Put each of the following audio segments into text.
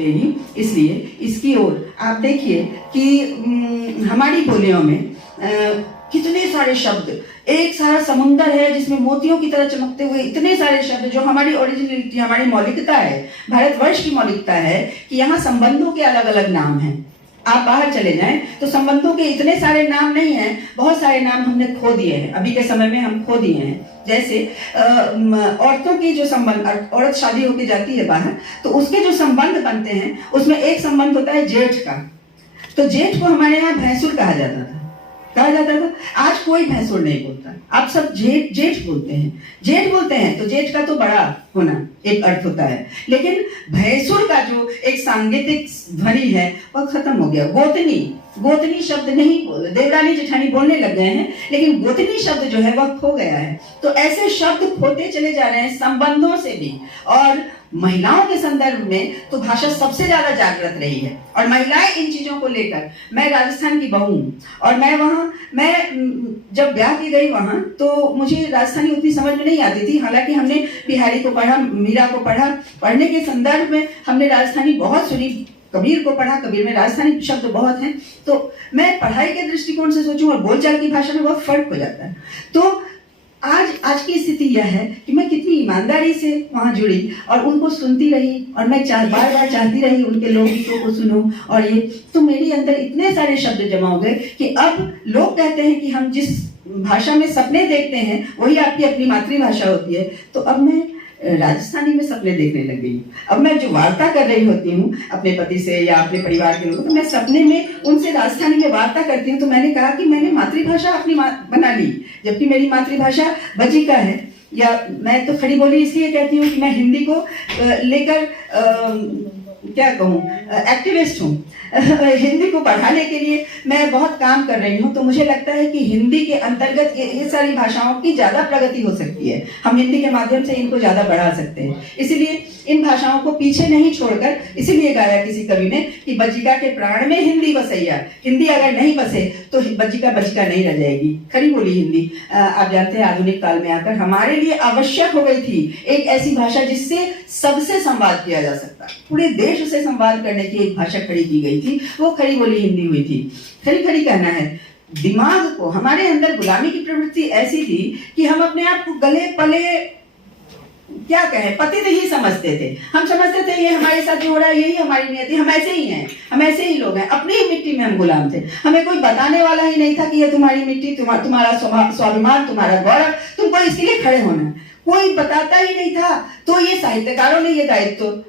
छूटे ही। इसलिए इसकी ओर आप देखिए कि हमारी बोलियों में कितने सारे शब्द, एक सारा समुंदर है जिसमें मोतियों की तरह चमकते हुए इतने सारे शब्द, जो हमारी ओरिजिनलिटी, हमारी मौलिकता है, भारतवर्ष की मौलिकता है कि यहाँ संबंधों के अलग अलग नाम हैं। आप बाहर चले जाएं तो संबंधों के इतने सारे नाम नहीं हैं, बहुत सारे नाम हमने खो दिए हैं, अभी के समय में हम खो दिए हैं। जैसे औरतों की जो संबंध, औरत शादी होके जाती है बाहर तो उसके जो संबंध बनते हैं उसमें एक संबंध होता है जेठ का। तो जेठ को हमारे यहाँ भैंसुर कहा जाता था। आज कोई भैंसुर नहीं बोलता, आप सब जेठ जेठ बोलते हैं। जेठ बोलते हैं तो जेठ का तो बड़ा होना एक अर्थ होता है, लेकिन भैंसुर का जो एक सांकेतिक ध्वनि है वह खत्म हो गया। गोतनी, गोतनी शब्द नहीं बोल, देवरानी जेठानी बोलने लग गए हैं, लेकिन गोतनी शब्द जो है वह खो गया है। तो ऐसे शब्द खोते चले जा रहे हैं संबंधों से भी। और महिलाओं के संदर्भ में तो भाषा सबसे ज्यादा जागृत रही है, और महिलाएं इन चीजों को लेकर, मैं राजस्थान की बहू हूँ और मैं जब ब्याह की गई वहां तो मुझे राजस्थानी उतनी समझ में नहीं आती थी। हालांकि हमने बिहारी को पढ़ा, मीरा को पढ़ा, पढ़ने के संदर्भ में हमने राजस्थानी बहुत सुनी, कबीर को पढ़ा, कबीर में राजस्थानी शब्द बहुत हैं। तो मैं पढ़ाई के दृष्टिकोण से सोचूं और बोलचाल की भाषा में बहुत फर्क हो जाता है। तो आज की स्थिति यह है कि मैं कितनी ईमानदारी से वहां जुड़ी और उनको सुनती रही, और मैं बार बार चाहती रही उनके लोकगीतों को सुनूं। और ये तो मेरे अंदर इतने सारे शब्द जमा हो गए कि अब लोग कहते हैं कि हम जिस भाषा में सपने देखते हैं वही आपकी अपनी मातृभाषा होती है। तो अब मैं राजस्थानी में सपने देखने लग गई। अब मैं जो वार्ता कर रही होती हूँ अपने पति से या अपने परिवार के लोगों, तो मैं सपने में उनसे राजस्थानी में वार्ता करती हूँ। तो मैंने कहा कि मैंने मातृभाषा अपनी बना ली, जबकि मेरी मातृभाषा बज्जिका है। या मैं तो खड़ी बोली इसलिए कहती हूँ कि मैं हिंदी को लेकर क्या कहूँ, एक्टिविस्ट हूँ। हिंदी को बढ़ाने के लिए मैं बहुत काम कर रही हूँ। तो मुझे लगता है कि हिंदी के अंतर्गत ये सारी भाषाओं की ज्यादा प्रगति हो सकती है। हम हिंदी के माध्यम से इनको ज्यादा बढ़ा सकते हैं। इसलिए इन भाषाओं को पीछे नहीं छोड़कर, इसीलिए गाया किसी कवि ने कि बज्जिका के प्राण में हिंदी बसैया। हिंदी अगर नहीं बसे तो बज्जिका बज्जिका नहीं रह जाएगी। खरी बोली हिंदी आप जानते हैं आधुनिक काल में आकर हमारे लिए आवश्यक हो गई थी एक ऐसी भाषा जिससे सबसे संवाद किया जा सकता, पूरे देश से संवाद करने की एक भाषा खड़ी की गई थी, वो खरी बोली हिंदी हुई थी। खरी खरी कहना है। दिमाग को, हमारे अंदर गुलामी की प्रवृत्ति ऐसी थी कि हम अपने आप को गले पले क्या कहें, पतित ही समझते थे। हम समझते थे ये हमारे साथ जो हो रहा है यही हमारी नियति, हम ऐसे ही हैं, हम ऐसे ही लोग हैं। अपनी ही मिट्टी में हम गुलाम थे। हमें कोई बताने वाला ही नहीं था कि ये तुम्हारी मिट्टी, तुम्हारा स्वाभिमान, तुम्हारा गौरव, तुमको इसके लिए खड़े होना है। कोई बताता ही नहीं था। तो ये साहित्यकारों ने ये दायित्व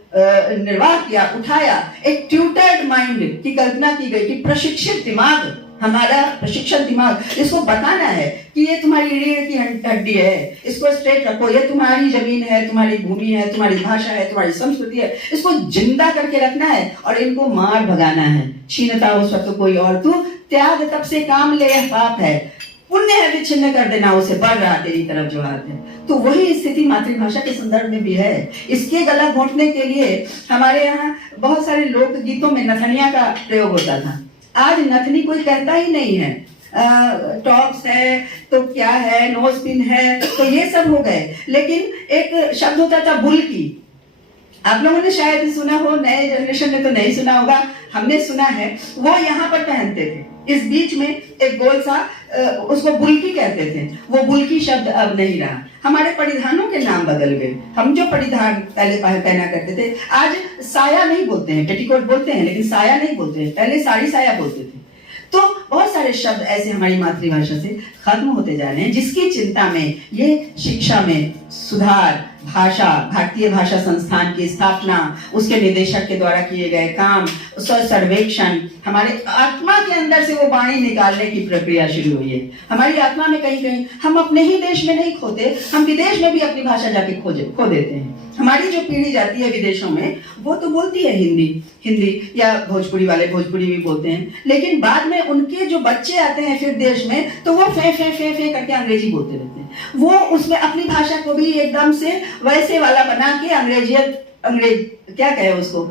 निर्वाह किया, उठाया। एक ट्यूटर्ड माइंड की कल्पना की गई कि प्रशिक्षित दिमाग, हमारा प्रशिक्षण दिमाग, इसको बताना है कि ये तुम्हारी रीढ़ की हड्डी है, इसको स्ट्रेट रखो, ये तुम्हारी जमीन है, तुम्हारी भूमि है, तुम्हारी भाषा है, तुम्हारी संस्कृति है, इसको जिंदा करके रखना है और इनको मार भगाना है। क्षीणता हो स्वतः कोई और तू त्याग तब से काम ले, पाप है, पुण्य है विच्छिन्न कर देना उसे, बढ़ रहा तेरी तरफ जो हाथ है। तो वही स्थिति मातृभाषा के संदर्भ में भी है। इसके गला घोंटने के लिए हमारे यहाँ बहुत सारे लोकगीतों में नथनिया का प्रयोग होता था। आज नथनी कोई कहता ही नहीं है। टॉप्स है तो क्या है, नोस्पिन है, तो ये सब हो गए। लेकिन एक शब्द होता था बुल्की, आप लोगों ने शायद सुना हो, नए जनरेशन ने तो नहीं सुना होगा, हमने सुना है। वो यहाँ पर पहनते थे, इस बीच में एक गोल सा, उसको बुल्की कहते थे। वो बुल्की शब्द अब नहीं रहा। हमारे परिधानों के नाम बदल गए। हम जो परिधान पहले पहना करते थे, आज साया नहीं बोलते हैं, पेटीकोट बोलते हैं, लेकिन साया नहीं बोलते हैं। पहले साड़ी साया बोलते थे। तो बहुत सारे शब्द ऐसे हमारी मातृभाषा से खत्म होते जा रहे हैं, जिसकी चिंता में ये शिक्षा में सुधार, भाषा, भारतीय भाषा संस्थान की स्थापना, उसके निदेशक के द्वारा किए गए काम, सर्वेक्षण, हमारे आत्मा के अंदर से वो वाणी निकालने की प्रक्रिया शुरू हुई है। हमारी आत्मा में कहीं कहीं हम अपने ही देश में नहीं खोते, हम विदेश में भी अपनी भाषा जाके खो देते हैं। हमारी जो पीढ़ी जाती है विदेशों में, वो तो बोलती है हिंदी या भोजपुरी वाले भोजपुरी भी बोलते हैं, लेकिन बाद में उनके जो बच्चे आते हैं फिर देश में, तो वो फे करके अंग्रेजी बोलते रहते हैं। वो उसमें अपनी भाषा को भी एकदम से वैसे वाला बना के अंग्रेज क्या कहे उसको,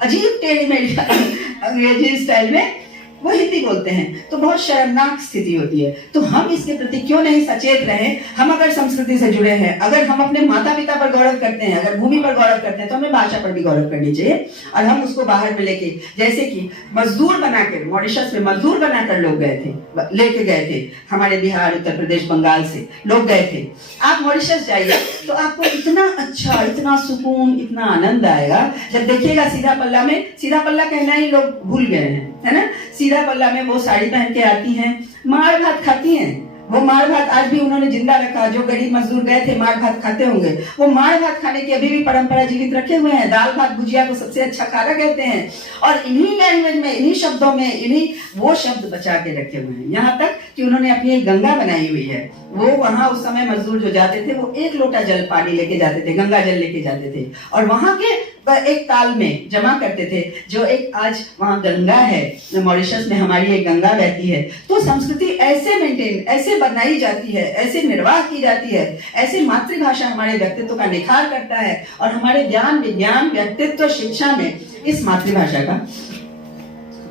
अजीब टेढ़ी मेढ़ी अंग्रेजी स्टाइल में वो हिंदी बोलते हैं, तो बहुत शर्मनाक स्थिति होती है। तो हम इसके प्रति क्यों नहीं सचेत रहे? हम अगर संस्कृति से जुड़े हैं, अगर हम अपने माता पिता पर गौरव करते हैं, अगर भूमि पर गौरव करते हैं, तो हमें भाषा पर भी गौरव करनी चाहिए। और हम उसको बाहर में लेके, जैसे कि मजदूर बनाकर, मॉरिशस में मजदूर बनाकर लोग गए थे, लेके गए थे, हमारे बिहार, उत्तर प्रदेश, बंगाल से लोग गए थे। आप मॉरिशस जाइए तो आपको इतना अच्छा, इतना सुकून, इतना आनंद आएगा जब देखिएगा सीधा पल्ला में, सीधा पल्ला कहना ही लोग भूल गए हैं, है ना। सीधा पल्ला में वो साड़ी पहन के आती हैं, मार भात खाती हैं। वो मार भात आज भी उन्होंने जिंदा रखा। जो गरीब मजदूर गए थे मार भात खाते होंगे, वो मार भात खाने की अभी भी परंपरा जीवित रखे हुए हैं। दाल भात भुजिया को सबसे अच्छा खाना कहते हैं, और इन्हीं लैंग्वेज में, इन्हीं शब्दों में, इन्हीं वो शब्द बचा के रखे हुए हैं। यहाँ तक कि उन्होंने अपनी एक गंगा बनाई हुई है। वो वहां उस समय मजदूर जो जाते थे, वो 1 लोटा जल पानी लेके जाते थे, गंगा जल लेके जाते थे, और वहां के एक ताल में जमा करते थे। जो एक आज वहां गंगा है, मॉरिशस में हमारी एक गंगा बहती है। तो संस्कृति ऐसे मेंटेन, ऐसे बनाई जाती है, ऐसे निर्वाह की जाती है, ऐसे मातृभाषा हमारे व्यक्तित्व का निखार करता है। और हमारे ज्ञान, विज्ञान, व्यक्तित्व, शिक्षा में इस मातृभाषा का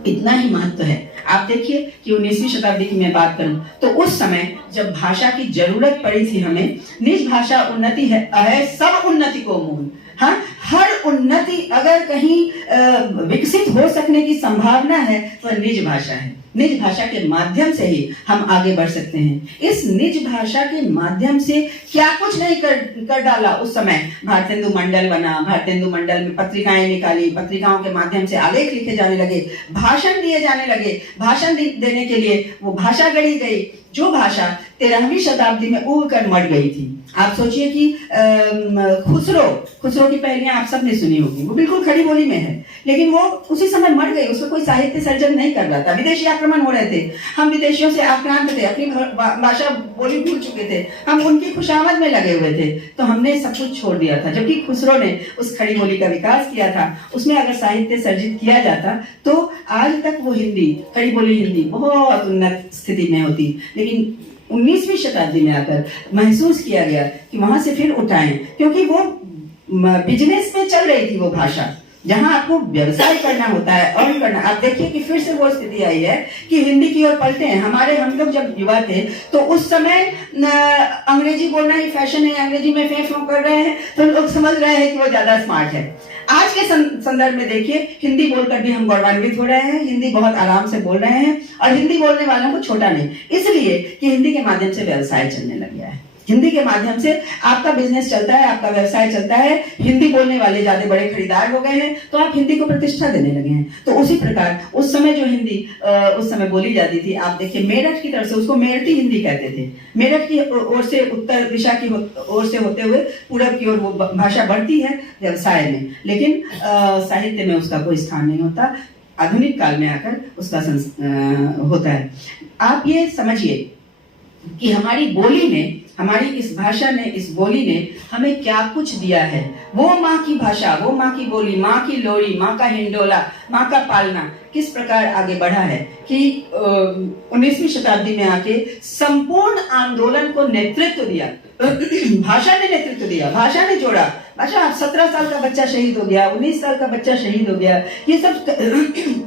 इतना ही महत्व है। आप देखिए कि 19वीं शताब्दी की मैं बात करूं तो उस समय जब भाषा की जरूरत पड़ी थी हमें, निज भाषा उन्नति है सब उन्नति को मूल। हाँ, हर उन्नति अगर कहीं विकसित हो सकने की संभावना है तो निज भाषा है। निज भाषा के माध्यम से ही हम आगे बढ़ सकते हैं। इस निज भाषा के माध्यम से क्या कुछ नहीं कर डाला उस समय। भारतेंदु मंडल बना, भारतेंदु मंडल में पत्रिकाएं निकाली, पत्रिकाओं के माध्यम से आलेख लिखे जाने लगे, भाषण दिए जाने लगे। भाषण देने के लिए वो भाषा गढ़ी गई, जो भाषा 13वीं शताब्दी में उग कर मर गई थी। आप सोचिए कि खुसरो की पहेलियां आप सबने सुनी होगी, वो बिल्कुल खड़ी बोली में है, लेकिन वो उसी समय मर गई। उसमें कोई साहित्य सर्जन नहीं कर रहा था, विदेशी आक्रमण हो रहे थे, हम विदेशियों से आक्रांत थे, अपनी भाषा बोली भूल चुके थे, हम उनकी खुशामद में लगे हुए थे, तो हमने सब कुछ छोड़ दिया था। जबकि खुसरो ने उस खड़ी बोली का विकास किया था, उसमें अगर साहित्य सर्जित किया जाता तो आज तक वो हिंदी, खड़ी बोली हिंदी बहुत उन्नत स्थिति में होती। लेकिन 19वीं शताब्दी में आकर महसूस किया गया कि वहां से फिर उठाएं, क्योंकि वो बिजनेस में चल रही थी वो भाषा, जहां आपको व्यवसाय करना होता है, अर्न करना। आप देखिए कि फिर से वो स्थिति आई है कि हिंदी की ओर पलटे हैं। हम लोग जब युवा थे तो उस समय अंग्रेजी बोलना ही फैशन है, अंग्रेजी में फेंफों कर रहे हैं तो लोग समझ रहे हैं कि वो ज्यादा स्मार्ट है। आज के संदर्भ में देखिए, हिंदी बोलकर भी हम गौरवान्वित हो रहे हैं, हिंदी बहुत आराम से बोल रहे हैं, और हिंदी बोलने वालों को छोटा नहीं, इसलिए कि हिंदी के माध्यम से व्यवसाय चलने लग गया है। हिंदी के माध्यम से आपका बिजनेस चलता है, आपका व्यवसाय चलता है, हिंदी बोलने वाले ज्यादा बड़े खरीदार हो गए हैं, तो आप हिंदी को प्रतिष्ठा देने लगे हैं। तो उसी प्रकार उस समय जो हिंदी उस समय बोली जाती थी, आप देखिए मेरठ की तरफ से उसको मेरठी हिंदी कहते थे। मेरठ की ओर से, उत्तर दिशा की ओर से होते हुए पूरब की ओर वो भाषा बढ़ती है व्यवसाय में, लेकिन साहित्य में उसका कोई स्थान नहीं होता। आधुनिक काल में आकर उसका होता है। आप ये समझिए कि हमारी बोली ने, हमारी इस भाषा ने, इस बोली ने हमें क्या कुछ दिया है। वो माँ की भाषा, वो माँ की बोली, माँ की लोरी, माँ का हिंडोला, माँ का पालना किस प्रकार आगे बढ़ा है कि 19वीं शताब्दी में आके संपूर्ण आंदोलन को नेतृत्व दिया। भाषा ने नेतृत्व दिया, भाषा ने जोड़ा। भाषा, 17 साल का बच्चा शहीद हो गया, 19 साल का बच्चा शहीद हो गया, ये सब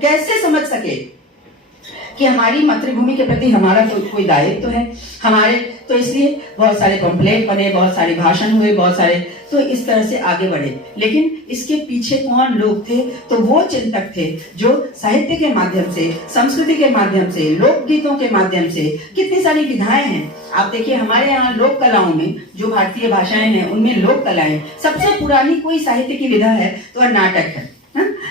कैसे समझ सके कि हमारी मातृभूमि के प्रति हमारा कोई दायित्व है हमारे। तो इसलिए बहुत सारे पंपलेट बने, बहुत सारे भाषण हुए, बहुत सारे, तो इस तरह से आगे बढ़े। लेकिन इसके पीछे कौन लोग थे? तो वो चिंतक थे जो साहित्य के माध्यम से, संस्कृति के माध्यम से, लोकगीतों के माध्यम से, कितनी सारी विधाएं हैं। आप देखिए हमारे यहाँ लोक कलाओं में, जो भारतीय भाषाएं हैं उनमें लोक कलाएं, सबसे पुरानी कोई साहित्य की विधा है तो नाटक है।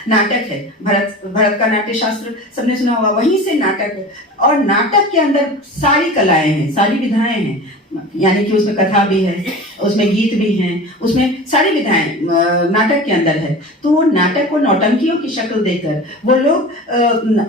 नाटक है, भरत का नाट्य शास्त्र सबने सुना होगा, वहीं से नाटक है। और नाटक के अंदर सारी कलाएं हैं, सारी विधाएं हैं, यानी कि उसमें कथा भी है, उसमें गीत भी हैं, उसमें सारी विधाएं नाटक के अंदर है। तो वो नाटक को नौटंकियों की शक्ल देकर वो लोग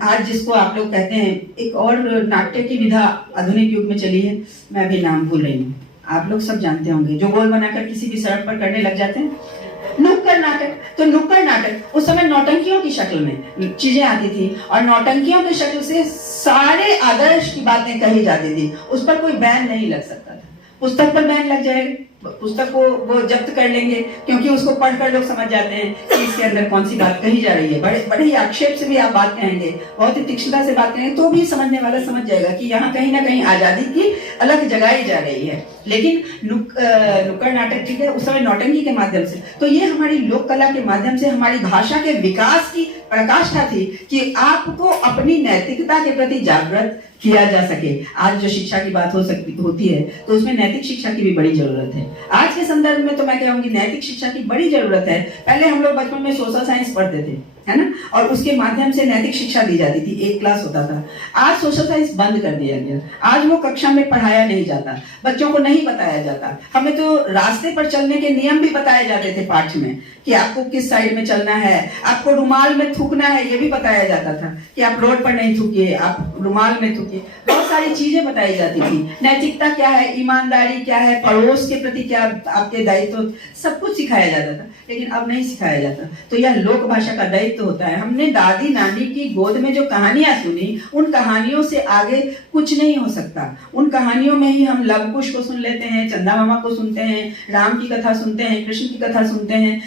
आज जिसको आप लोग कहते हैं, एक और नाट्य की विधा आधुनिक युग में चली है, मैं अभी नाम भूल रही हूँ, आप लोग सब जानते होंगे, जो गोल बनाकर किसी भी सड़क पर करने लग जाते हैं, नुक्कड़ नाटक। तो नुक्कड़ नाटक उस समय नौटंकियों की शक्ल में चीजें आती थी, और नौटंकियों की शक्ल से सारे आदर्श की बातें कही जाती थी। उस पर कोई बैन नहीं लग सकता था। पुस्तक पर बैन लग जाएगा, पुस्तक को वो जब्त कर लेंगे, क्योंकि उसको पढ़कर लोग समझ जाते हैं कि इसके अंदर कौन सी बात कही जा रही है। बड़े बड़े ही आक्षेप से भी आप बात कहेंगे, बहुत ही तीक्ष्णता से बात करेंगे, तो भी समझने वाला समझ जाएगा कि यहाँ कहीं ना कहीं आजादी की अलग जगाई जा रही है। लेकिन नुक्कड़ नाटक, ठीक है, उस समय नौटंकी के माध्यम से, तो ये हमारी लोक कला के माध्यम से हमारी भाषा के विकास की पराकाष्ठा थी कि आपको अपनी नैतिकता के प्रति जागृत किया जा सके। आज जो शिक्षा की बात होती है तो उसमें नैतिक शिक्षा की भी बड़ी जरूरत है। आज के संदर्भ में तो मैं कहूंगी नैतिक शिक्षा की बड़ी जरूरत है। पहले हम लोग बचपन में सोशल साइंस पढ़ते थे, है ना, और उसके माध्यम से नैतिक शिक्षा दी जाती थी, एक क्लास होता था। आज सोशल साइंस बंद कर दिया गया, आज वो कक्षा में पढ़ाया नहीं जाता, बच्चों को नहीं बताया जाता। हमें तो रास्ते पर चलने के नियम भी बताए जाते थे पाठ में, कि आपको किस साइड में चलना है, आपको रुमाल में थूकना है, ये भी बताया जाता था कि आप रोड पर नहीं थूकिए, आप रुमाल में थूकिए। बहुत सारी चीजें बताई जाती थी। नैतिकता क्या है, ईमानदारी क्या है, पड़ोस के प्रति क्या आपके दायित्व, सब कुछ सिखाया जाता था। लेकिन अब नहीं सिखाया जाता। तो यह लोक भाषा का दायित्व होता है। हमने दादी नानी की गोद में जो कहानियां सुनी, उन कहानियों से आगे कुछ नहीं हो सकता। उन कहानियों में ही हम लव कुश को सुन लेते हैं, चंदा मामा को सुनते हैं, राम की कथा सुनते हैं, कृष्ण की कथा सुनते हैं,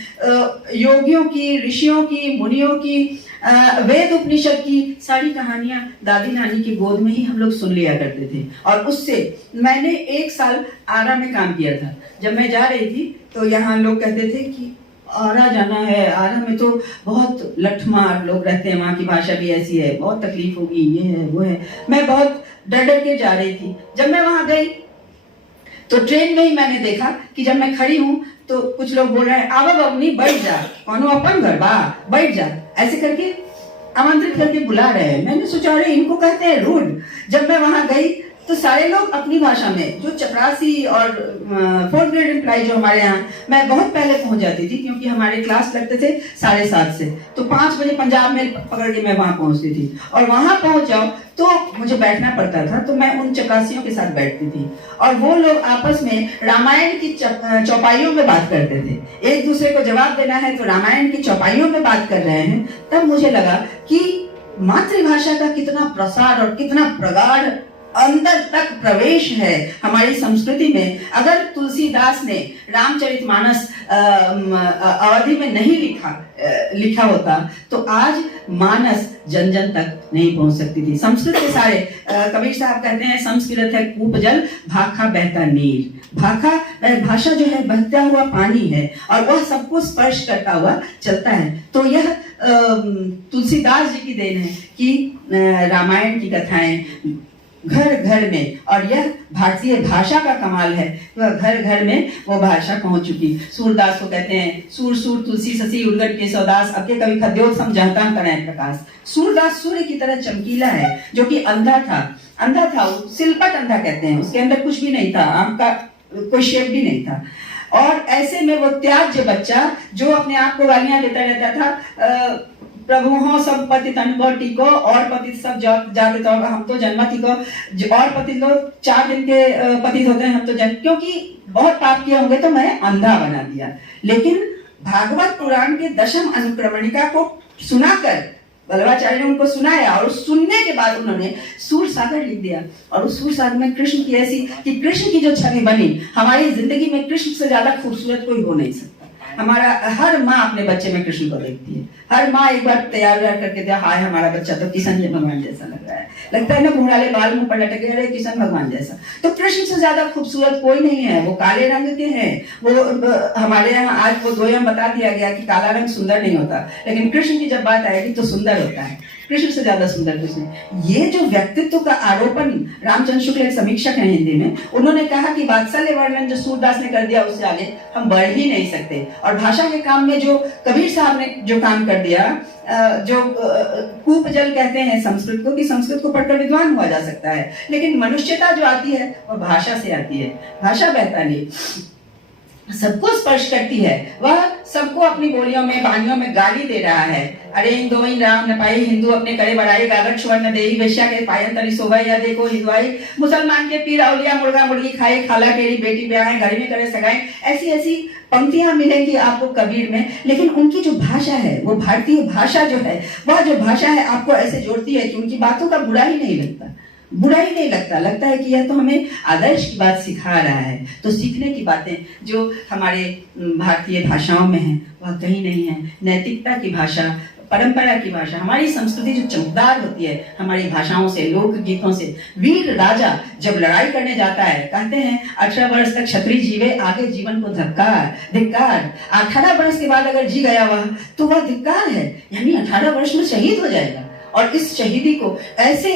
योगियों की, ऋषियों की, मुनियों की, वेद उपनिषद की सारी कहानियां दादी नानी की गोद में ही हम लोग सुन लिया करते थे। और उससे मैंने 1 साल आरा में काम किया था। जब मैं जा रही थी तो यहाँ लोग कहते थे कि आरा जाना है, आरा में तो बहुत लठमार लोग रहते हैं, वहाँ की भाषा भी ऐसी है, बहुत तकलीफ होगी, ये है वो है। मैं बहुत डर डर के जा रही थी। जब मैं वहां गई तो ट्रेन में ही मैंने देखा कि जब मैं खड़ी हूँ तो कुछ लोग बोल रहे हैं, आवा बबनी बैठ जा, कौनो अपन घर बा, बैठ जा, ऐसे करके आमंत्रित करके बुला रहे हैं। मैंने सोचा अरे इनको कहते हैं रूड। जब मैं वहां गई तो सारे लोग अपनी भाषा में, जो चपरासी और 4th ग्रेड एम्प्लॉय जो हमारे यहाँ, मैं बहुत पहले पहुंच जाती थी क्योंकि हमारे क्लास लगते थे 7:30 से, तो 5 बजे पंजाब में पकड़ के मैं वहां पहुंचती थी। और वहां पहुंच जाओ तो मुझे बैठना पड़ता था, तो मैं उन चपरासियों के साथ बैठती थी और वो लोग आपस में रामायण की चौपाइयों में बात करते थे। एक दूसरे को जवाब देना है तो रामायण की चौपाइयों में बात कर रहे हैं। तब मुझे लगा कि मातृभाषा का कितना प्रसार और कितना प्रगाढ़ अंदर तक प्रवेश है हमारी संस्कृति में। अगर तुलसीदास ने रामचरितमानस अवधि में नहीं लिखा होता तो आज मानस जन जन तक नहीं पहुंच सकती थी। संस्कृत के सारे कबीर साहब कहते हैं, संस्कृत है कूप जल, भाखा बहता नीर। भाषा जो है बहता हुआ पानी है और वह सबको स्पर्श करता हुआ चलता है। तो यह तुलसीदास जी की देन है कि रामायण की कथाएं घर घर में, और यह भारतीय भाषा का कमाल है, वह घर घर में वो भाषा पहुंच चुकी। सूरदास को कहते हैं, सूर सूर तुलसी ससी उर्गट के सौदास, अब के कवि खद्योत समझाता करें प्रकाश। सूरदास सूर्य की तरह चमकीला है, जो कि अंधा था, सिलपट अंधा कहते हैं, उसके अंदर कुछ भी नहीं था, आंख का कोई शेप भी नहीं था। और ऐसे में वो त्याज्य बच्चा जो अपने आप को गालियां देता रहता था, प्रभु हो सब पति तन को टीको और पति सब जाते तो हम तो जन्म थी को, और पति लोग 4 दिन के पति होते हैं, हम तो क्योंकि बहुत पाप किए होंगे तो मैं अंधा बना दिया। लेकिन भागवत पुराण के 10वीं अनुक्रमणिका को सुनाकर बल्लभाचार्य ने उनको सुनाया और सुनने के बाद उन्होंने सूर सागर लिख दिया। और उस सूर सागर में कृष्ण की ऐसी कि कृष्ण की जो छवि बनी, हमारी जिंदगी में कृष्ण से ज्यादा खूबसूरत कोई हो नहीं सकता। हमारा हर माँ अपने बच्चे में कृष्ण को देखती है। हर माँ एक बार तैयार करके दिया, हाय हमारा बच्चा तो किशन भगवान जैसा लग रहा है, लगता है ना घुंघराले बाल मुंह पर लटके, अरे किशन भगवान जैसा। तो कृष्ण से ज्यादा खूबसूरत कोई नहीं है। वो काले रंग के हैं, वो हमारे यहाँ आज वो 2 बता दिया गया कि काला रंग सुंदर नहीं होता, लेकिन कृष्ण की जब बात आएगी तो सुंदर होता है। कृष्ण से ज्यादा सुंदर कृष्ण। ये जो व्यक्तित्व का आरोपण, रामचंद्र शुक्ल एक समीक्षक हैं हिंदी में, उन्होंने कहा कि वात्सल्य वर्णन जो सूरदास ने कर दिया उससे आगे हम बढ़ ही नहीं सकते। और भाषा के काम में जो कबीर साहब ने जो काम कर दिया, जो कूप जल कहते हैं संस्कृत को, कि संस्कृत को पढ़कर विद्वान हुआ जा सकता है, लेकिन मनुष्यता जो आती है वह भाषा से आती है। भाषा बहता नहीं, सबको स्पर्श करती है। वह सबको अपनी बोलियों में, वाणियों में गाली दे रहा है। अरे हिंदो राम न पाई, हिंदू अपने करे बढ़ाई, गागर स्वर्ण देही, वेश्या के पायन तरी शोभा, या देखो हिंदुआई, मुसलमान के पीर औलिया मुर्गा मुर्गी खाए, खाला केरी बेटी ब्याह, घर में करे सगाई। ऐसी ऐसी पंक्तियां मिलेंगी आपको कबीर में। लेकिन उनकी जो भाषा है, वो भारतीय भाषा जो है, वह जो भाषा है आपको ऐसे जोड़ती है कि उनकी बातों का बुरा ही नहीं लगता। बुराई नहीं लगता, लगता है कि यह तो हमें आदर्श की बात सिखा रहा है। तो सीखने की बातें जो हमारे भारतीय भाषाओं में हैं वह कहीं नहीं है। नैतिकता की भाषा, परंपरा की भाषा, हमारी संस्कृति जो चमकदार होती है हमारी भाषाओं से, लोक गीतों से। वीर राजा जब लड़ाई करने जाता है कहते हैं 18 वर्ष तक क्षत्रिय जीवे, आगे जीवन को धिक्कार। 18 वर्ष के बाद अगर जी गया वह तो वह धिक्कार है, यानी 18 वर्ष में शहीद हो जाएगा। और इस शहीदी को ऐसे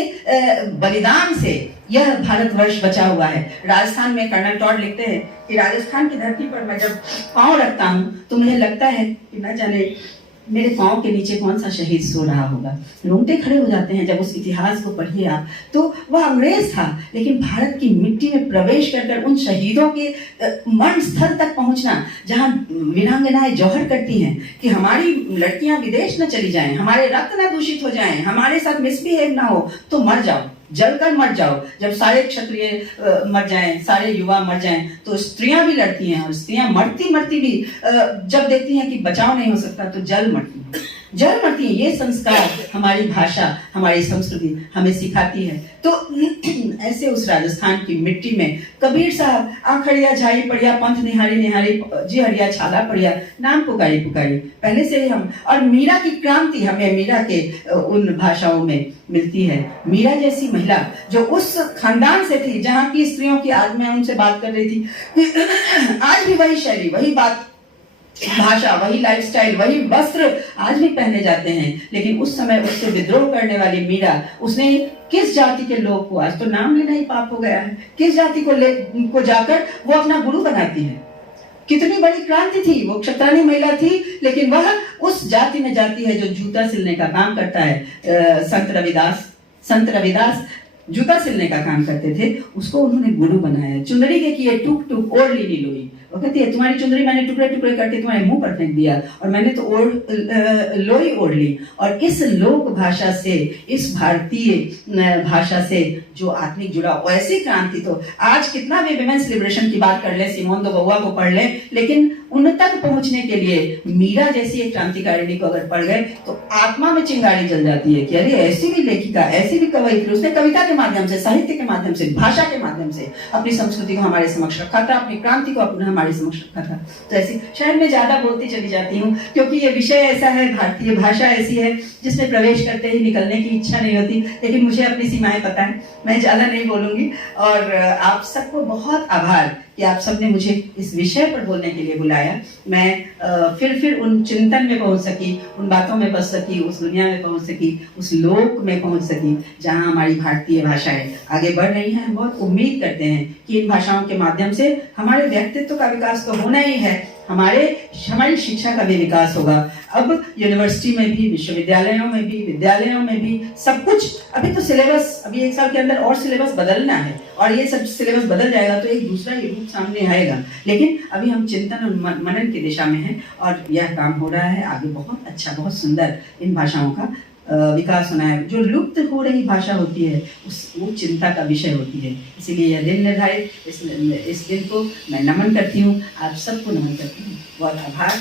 बलिदान से यह भारतवर्ष बचा हुआ है। राजस्थान में कर्नल टॉड लिखते हैं कि राजस्थान की धरती पर मैं जब पांव रखता हूँ तो मुझे लगता है कि न जाने मेरे पाँव के नीचे कौन सा शहीद सो रहा होगा। रोंगटे खड़े हो जाते हैं जब उस इतिहास को पढ़िए आप। तो वह अंग्रेज था, लेकिन भारत की मिट्टी में प्रवेश कर उन शहीदों के मरण स्थल तक पहुंचना, जहां वीरांगनाएं जौहर करती हैं कि हमारी लड़कियां विदेश न चली जाएं, हमारे रक्त न दूषित हो जाएं, हमारे साथ मिसबिहेव ना हो, तो मर जाओ, जलकर मर जाओ। जब सारे क्षत्रिय मर जाएं, सारे युवा मर जाएं, तो स्त्रियां भी लड़ती हैं, और स्त्रियां मरती भी जब देखती हैं कि बचाव नहीं हो सकता तो जल मरती हैं। ये संस्कार हमारी भाषा, हमारी संस्कृति हमें सिखाती है। तो ऐसे उस राजस्थान की मिट्टी में कबीर साहब आखड़िया झाई पड़िया, पंथ निहारी जी हरिया छाला पड़िया, नाम पुकारी पहले से ही हम। और मीरा की क्रांति हमें मीरा के उन भाषाओं में मिलती है। मीरा जैसी महिला जो उस खानदान से थी जहाँ की स्त्रियों की, आज मैं उनसे बात कर रही थी, आज भी वही शैली, वही बात, भाषा, वही लाइफस्टाइल, वही वस्त्र आज भी पहने जाते हैं। लेकिन उस समय उससे विद्रोह करने वाली मीरा, उसने किस जाति के लोग को, आज तो नाम लेना ही पाप हो गया है, किस जाति को जाकर वो अपना गुरु बनाती है। कितनी बड़ी क्रांति थी, वो क्षत्राणी महिला थी, लेकिन वह उस जाति में जाती है जो जूता सिलने का काम करता है। संत रविदास जूता सिलने का काम करते थे, उसको उन्होंने गुरु बनाया। चुंदड़ी के किए टूक ओढ़ ली लोई, वो कहती है तुम्हारी चुंदड़ी मैंने टुकड़े करके तुम्हारे मुंह पर फेंक दिया, और मैंने तो लोई ओढ़ ली। और इस लोक भाषा से, इस भारतीय भाषा से जो आत्मिक जुड़ाव, ऐसी क्रांति तो आज कितना भी विमेंस लिबरेशन की बात कर ले, सिमोन दो बउआ को पढ़ ले, लेकिन उन तक पहुंचने के लिए मीरा जैसी एक क्रांतिकारिणी को अगर पढ़ गए तो आत्मा में चिंगारी जल जाती है कि अरे ऐसी भी लेखिका, ऐसी भी कवयित्री, उसने कविता के माध्यम से, साहित्य के माध्यम से, भाषा के माध्यम से अपनी संस्कृति को हमारे समक्ष रखा था, अपनी क्रांति को हमारे समक्ष रखा था। तो ऐसी, शायद मैं ज्यादा बोलती चली जाती हूँ क्योंकि ये विषय ऐसा है, भारतीय भाषा ऐसी है जिसमें प्रवेश करते ही निकलने की इच्छा नहीं होती, लेकिन मुझे अपनी सीमाएं पता है, मैं ज्यादा नहीं बोलूंगी। और आप सबको बहुत आभार कि आप सबने मुझे इस विषय पर बोलने के लिए बुलाया। मैं फिर उन चिंतन में पहुंच सकी, उन बातों में बस सकी, उस दुनिया में पहुंच सकी, उस लोक में पहुंच सकी जहां हमारी भारतीय भाषाएं आगे बढ़ रही हैं। हम बहुत उम्मीद करते हैं कि इन भाषाओं के माध्यम से हमारे व्यक्तित्व का विकास तो होना ही है, हमारी शिक्षा का भी विकास होगा। अब यूनिवर्सिटी में भी, विश्वविद्यालयों में भी, विद्यालयों में भी सब कुछ, अभी तो सिलेबस, अभी 1 साल के अंदर और सिलेबस बदलना है, और ये सब सिलेबस बदल जाएगा तो एक दूसरा ही रूप सामने आएगा। लेकिन अभी हम चिंतन और मनन की दिशा में हैं, और यह काम हो रहा है। आगे बहुत अच्छा, बहुत सुंदर इन भाषाओं का विकास होना है। जो लुप्त हो रही भाषा होती है वो चिंता का विषय होती है। इसीलिए यह दिन निर्धारित, इस दिन को मैं नमन करती हूँ, आप सबको नमन करती हूँ। बहुत आभार।